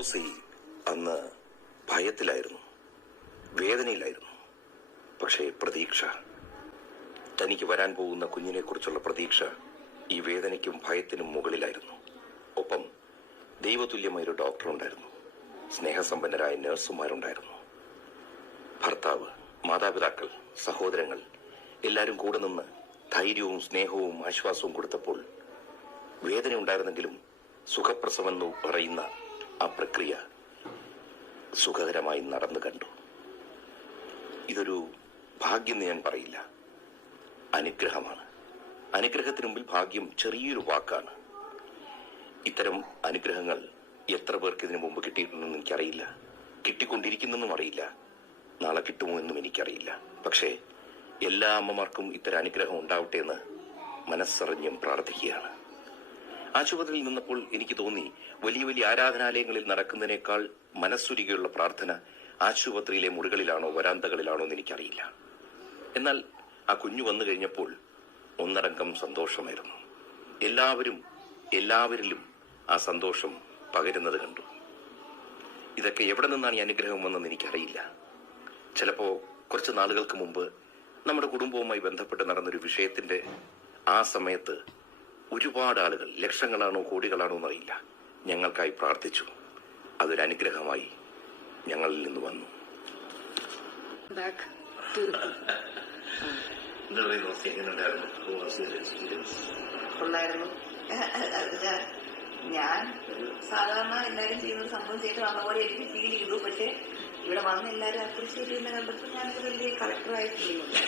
Rossi അന്ന് ഭയത്തിലായിരുന്നു, വേദനയിലായിരുന്നു. പക്ഷേ പ്രതീക്ഷ, തനിക്ക് വരാൻ പോകുന്ന കുഞ്ഞിനെക്കുറിച്ചുള്ള പ്രതീക്ഷ ഈ വേദനയ്ക്കും ഭയത്തിനും മുകളിലായിരുന്നു. ഒപ്പം ദൈവതുല്യമായൊരു ഡോക്ടറുണ്ടായിരുന്നു, സ്നേഹസമ്പന്നരായ നഴ്സുമാരുണ്ടായിരുന്നു. ഭർത്താവ്, മാതാപിതാക്കൾ, സഹോദരങ്ങൾ എല്ലാവരും കൂടെ നിന്ന് ധൈര്യവും സ്നേഹവും ആശ്വാസവും കൊടുത്തപ്പോൾ വേദന ഉണ്ടായിരുന്നെങ്കിലും സുഖപ്രസവം എന്ന് പറയുന്ന ആ പ്രക്രിയ സുഖകരമായി നടന്നു കണ്ടു. ഇതൊരു ഭാഗ്യം ഞാൻ പറയില്ല, അനുഗ്രഹമാണ്. അനുഗ്രഹത്തിന് മുമ്പിൽ ഭാഗ്യം ചെറിയൊരു വാക്കാണ്. ഇത്തരം അനുഗ്രഹങ്ങൾ എത്ര പേർക്ക് ഇതിനു മുമ്പ് കിട്ടിയിട്ടുണ്ടെന്ന് എനിക്കറിയില്ല, കിട്ടിക്കൊണ്ടിരിക്കുന്നെന്നും അറിയില്ല, നാളെ കിട്ടുമോ എന്നും എനിക്കറിയില്ല. പക്ഷേ എല്ലാ അമ്മമാർക്കും ഇത്തരം അനുഗ്രഹം ഉണ്ടാവട്ടെ എന്ന് മനസ്സറിഞ്ഞും പ്രാർത്ഥിക്കുകയാണ്. ആശുപത്രിയിൽ നിന്നപ്പോൾ എനിക്ക് തോന്നി, വലിയ വലിയ ആരാധനാലയങ്ങളിൽ നടക്കുന്നതിനേക്കാൾ മനസ്സുരുകിയുള്ള പ്രാർത്ഥന ആശുപത്രിയിലെ മുറികളിലാണോ വരാന്തകളിലാണോ എന്ന് എനിക്കറിയില്ല. എന്നാൽ ആ കുഞ്ഞു വന്നു കഴിഞ്ഞപ്പോൾ ഒന്നടങ്കം സന്തോഷമായിരുന്നു. എല്ലാവരിലും ആ സന്തോഷം പകരുന്നത് കണ്ടു. ഇതൊക്കെ എവിടെ നിന്നാണ് ഈ അനുഗ്രഹം വന്നെന്ന് എനിക്കറിയില്ല. ചിലപ്പോ കുറച്ച് നാളുകൾക്ക് മുമ്പ് നമ്മുടെ കുടുംബവുമായി ബന്ധപ്പെട്ട് നടന്നൊരു വിഷയത്തിന്റെ ആ സമയത്ത് ഒരുപാട് ആളുകൾ, ലക്ഷങ്ങളാണോ കോടികളാണോ എന്നറിയില്ല, ഞങ്ങൾക്കായി പ്രാർത്ഥിച്ചു. അതൊരു അനുഗ്രഹമായി ഞങ്ങളിൽ നിന്ന് വന്നു. ഞാൻ ഒരു സാധാരണ എല്ലാരും ചെയ്യുന്ന ഒരു സംഭവം ചെയ്ത് വന്ന പോലെ എനിക്ക് ഫീൽ ചെയ്തു. പക്ഷെ ഇവിടെ വന്ന് എല്ലാരും അപ്രീഷിയേറ്റ് ചെയ്യുന്ന കണ്ടപ്പോൾ ഞാനൊരു വലിയ കളക്ടറായി ഫീൽ ചെയ്യുന്നു.